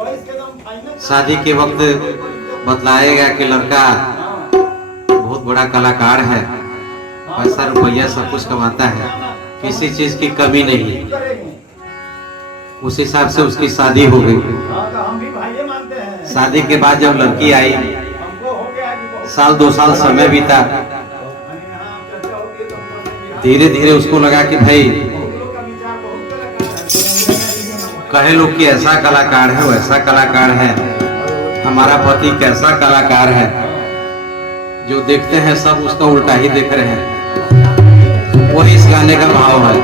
शादी के वक्त बतलाएगा कि लड़का बहुत बड़ा कलाकार है, पैसा रुपया सब कुछ कमाता है, किसी चीज की कमी नहीं। उस हिसाब से उसकी शादी हो गई। शादी के बाद जब लड़की आई, साल 2 साल समय बीता, धीरे धीरे उसको लगा कि भाई कहे लोग कि ऐसा कलाकार है वैसा कलाकार है, हमारा पति कैसा कलाकार है, जो देखते हैं सब उसका उल्टा ही देख रहे हैं। वही इस गाने का भाव है।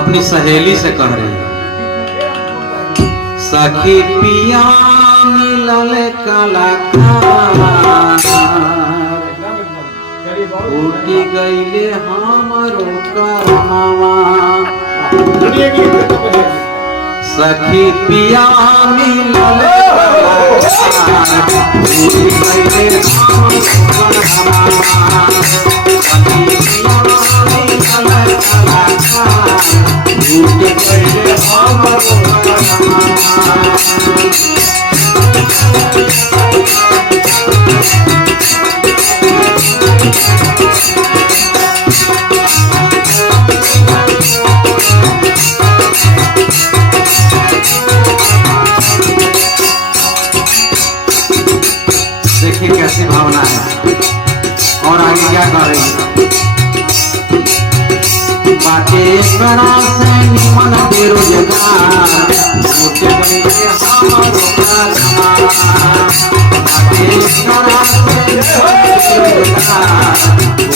अपनी सहेली से कह रही है, सखी पिया मिलल कलाकार, उठी गईले हमरो करमवा। सखी पिया मिलल कलाकार, उठी गईले हमरो करमवा। सखी पिया मिलल कलाकार, उठी गईले हमरो करमवा। देखिए कैसी भावना है। और आगे क्या कर रही है, बातें बड़ा से निमन बेरोजगार, उठ गईले हमरो करमवा। बातें बड़ा से बेरोजगार,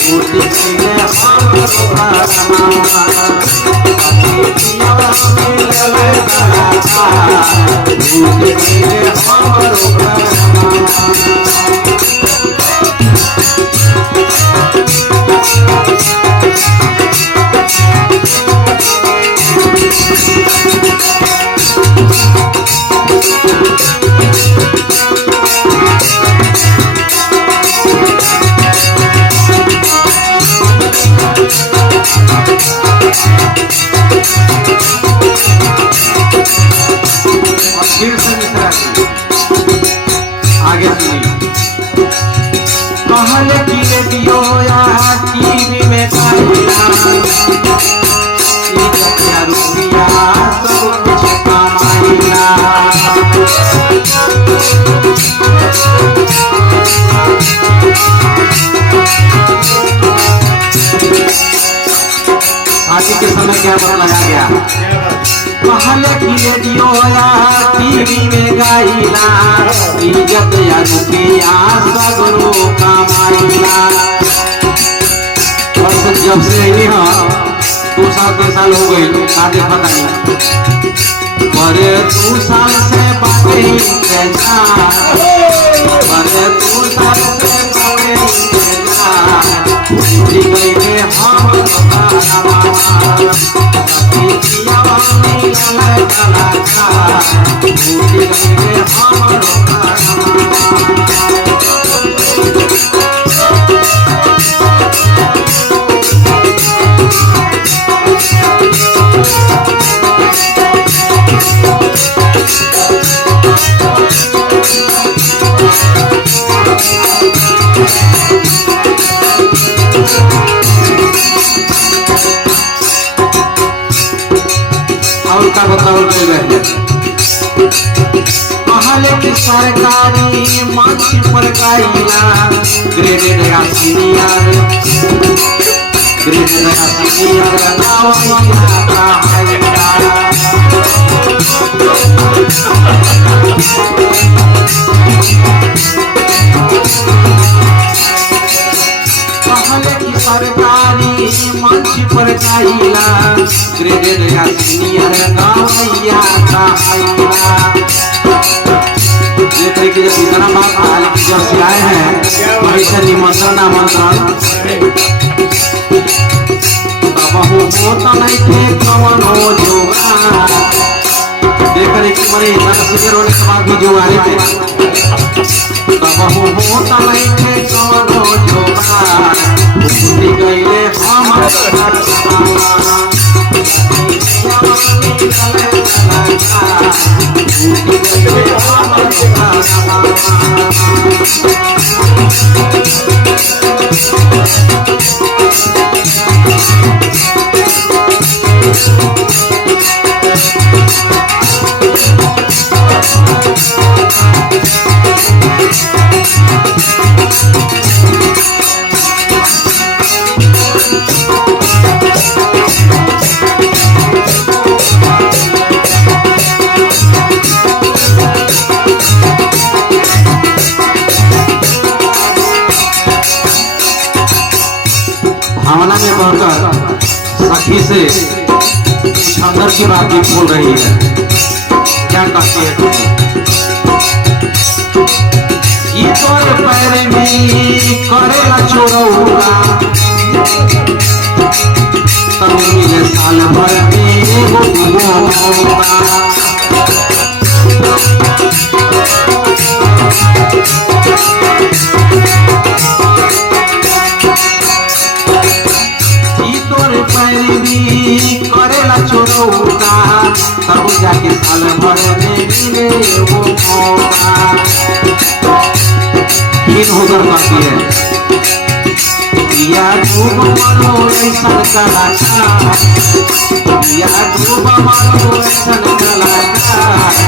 उठ गईले हमरो करमवा। पिया मिलल कलाकार, उठ गईले हमरो करमवा। आगे कहल की दियो या टीवी में रुपया सब कुछ कमाइला। शादी के समय क्या बताया गया, कहल की रेडियो या टीवी में गाइला, इज्जत या रुपया सगरो कमाइला। बस जब से यहाँ 2 साल 3 साल हो गई शादी पता नहीं, बड़े 2 साल से बातें इंतजार, बड़े 2 साल से बातें इंतजार, उठ गईले हमरो करमवा। पिया मिलल कलाकार, उठ गईले हमरो करमवा। और का बताओ कहल की सरकारी मंच पर गाइला, ग्रेडेड या सीनियर, ग्रेडेड या सीनियर गावैया कहाइला। कहल की सरकारी मंच पर गाइला, ग्रेडेड या सीनियर गावैया कहाइला। ये तरीके से इतना बात हाल की जब से आए हैं वही से निमंत्रण आमंत्रण बहु होता नहीं थे कवनो जोगार। देख रहे कि मैंने इतना सीनियर होने के बाद भी जो आए थे बहु होता नहीं थे कवनो जोगार, उठ गईले हमरो करमवा। भावना में बढ़कर सखी से कुछ अंदर की बात भी बोल रही है। क्या कहती है तुझे? ये तोरे पैर में करेला चोरौला, तब मिले साल भर में एगो दूगो मौका। करेला चोरौका, तब जाके साल भर में मिले वो मौका। फिर उधर करती है या डूब मरो ऐसन कलाकार, या डूब मरो ऐसन कलाकार,